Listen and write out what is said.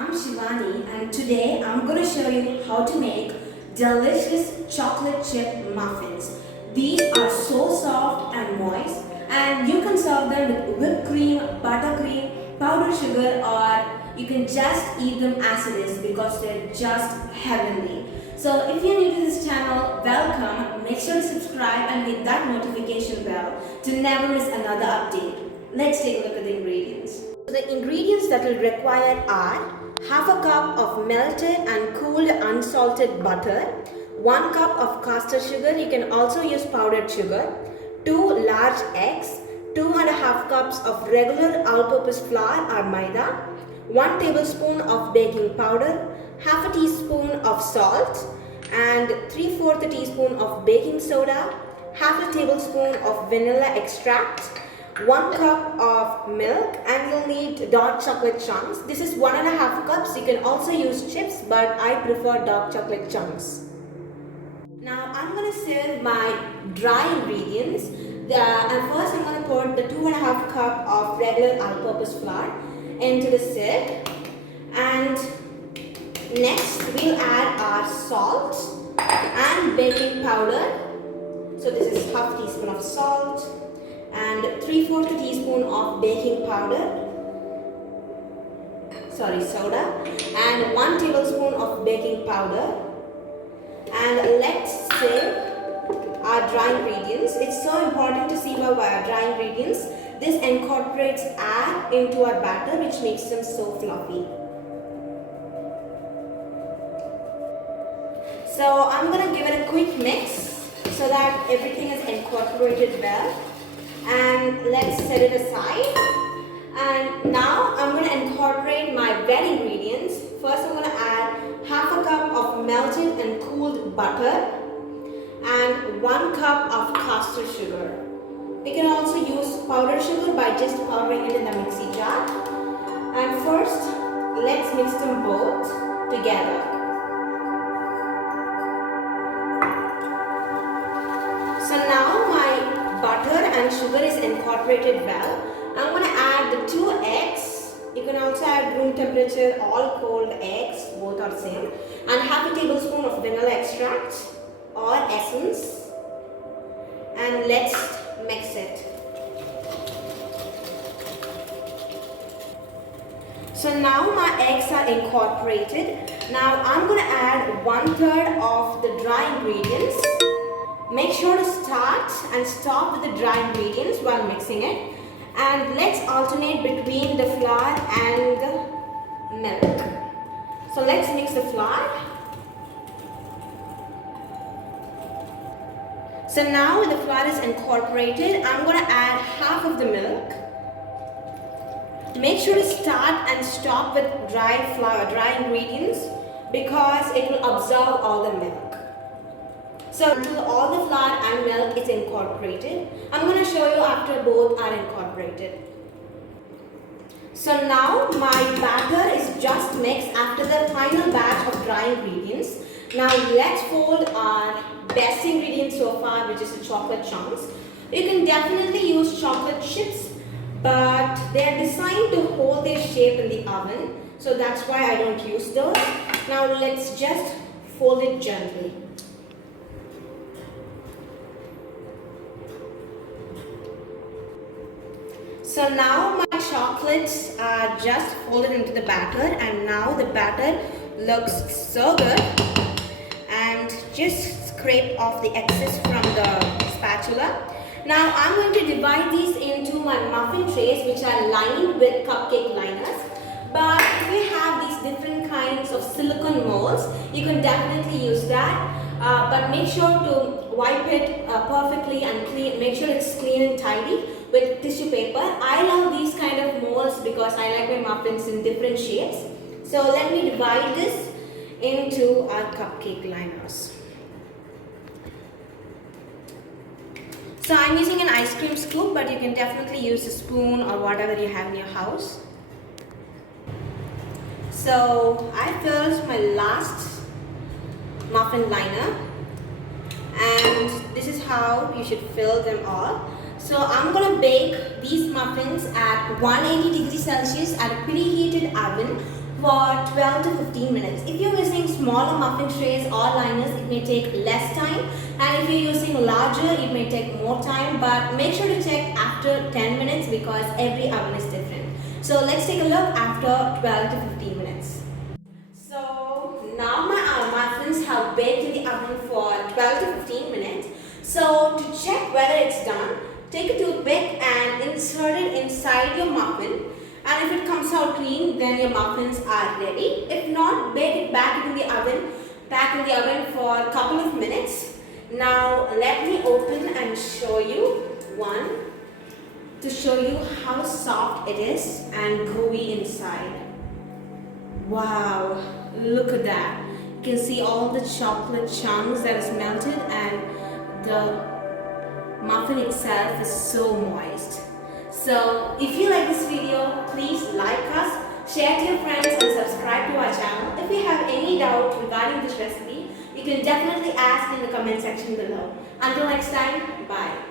I'm Shivani and today I'm going to show you how to make delicious chocolate chip muffins. These are so soft and moist and you can serve them with whipped cream, buttercream, powdered sugar, or you can just eat them as it is because they're just heavenly. So if you're new to this channel, welcome. Make sure to subscribe and hit that notification bell to never miss another update. Let's take a look at the ingredients. So the ingredients that will require are half a cup of melted and cooled unsalted butter, 1 cup of caster sugar, you can also use powdered sugar, 2 large eggs, 2.5 cups of regular all-purpose flour or maida, 1 tablespoon of baking powder, half a teaspoon of salt, and 3/4 teaspoon of baking soda, half a tablespoon of vanilla extract, 1 cup of milk, and you'll need dark chocolate chunks. This is 1.5 cups. You can also use chips, but I prefer dark chocolate chunks. Now I'm going to serve my dry ingredients. And first I'm going to put the 2.5 cup of regular all-purpose flour into the sieve. And next we'll add our salt and baking powder. So this is half teaspoon of salt and 3/4 teaspoon of baking powder, soda, and 1 tablespoon of baking powder. And let's sieve our dry ingredients. It's so important to sieve our dry ingredients. This incorporates air into our batter, which makes them so fluffy. So I'm going to give it a quick mix so that everything is incorporated well. And let's set it aside. And now I'm going to incorporate my wet ingredients. First I'm going to add half a cup of melted and cooled butter and 1 cup of caster sugar. We can also use powdered sugar by just powdering it in the mixie jar. And first, let's mix them both together. So now my butter and sugar is incorporated well. I'm going to add the 2 eggs. You can also add room temperature all cold eggs, both are same, and half a tablespoon of vanilla extract or essence, and let's mix it. So now my eggs are incorporated. Now I'm going to add 1/3 of the dry ingredients. Make sure to start and stop with the dry ingredients while mixing it. And let's alternate between the flour and the milk. So let's mix the flour. So now the flour is incorporated, I'm going to add half of the milk. Make sure to start and stop with dry ingredients because it will absorb all the milk. So until all the flour and milk is incorporated, I'm going to show you after both are incorporated. So now my batter is just mixed after the final batch of dry ingredients. Now let's fold our best ingredient so far, which is the chocolate chunks. You can definitely use chocolate chips, but they are designed to hold their shape in the oven. So that's why I don't use those. Now let's just fold it gently. So now my chocolates are just folded into the batter, and now the batter looks so good. And just scrape off the excess from the spatula. Now I'm going to divide these into my muffin trays, which are lined with cupcake liners. But if you have these different kinds of silicone molds, you can definitely use that. But make sure to wipe it perfectly and clean. Make sure it's clean and tidy with tissue paper. I love these kind of molds because I like my muffins in different shapes. So let me divide this into our cupcake liners. So I'm using an ice cream scoop, but you can definitely use a spoon or whatever you have in your house. So I filled my last muffin liner, and this is how you should fill them all. So I'm going to bake these muffins at 180 degrees Celsius at a preheated oven for 12 to 15 minutes. If you're using smaller muffin trays or liners, it may take less time, and if you're using larger, it may take more time, but make sure to check after 10 minutes because every oven is different. So let's take a look after 12 to 15 minutes. So now my muffins have baked in the oven for 12 to 15 minutes. So to check whether it's done, take a toothpick and insert it inside your muffin. And if it comes out clean, then your muffins are ready. If not, bake it back in the oven for a couple of minutes. Now let me open and show you one to show you how soft it is and gooey inside. Wow, look at that. You can see all the chocolate chunks that is melted, and the muffin itself is so moist. So if you like this video, please like us, share to your friends and subscribe to our channel. If you have any doubt regarding this recipe, you can definitely ask in the comment section below. Until next time, bye.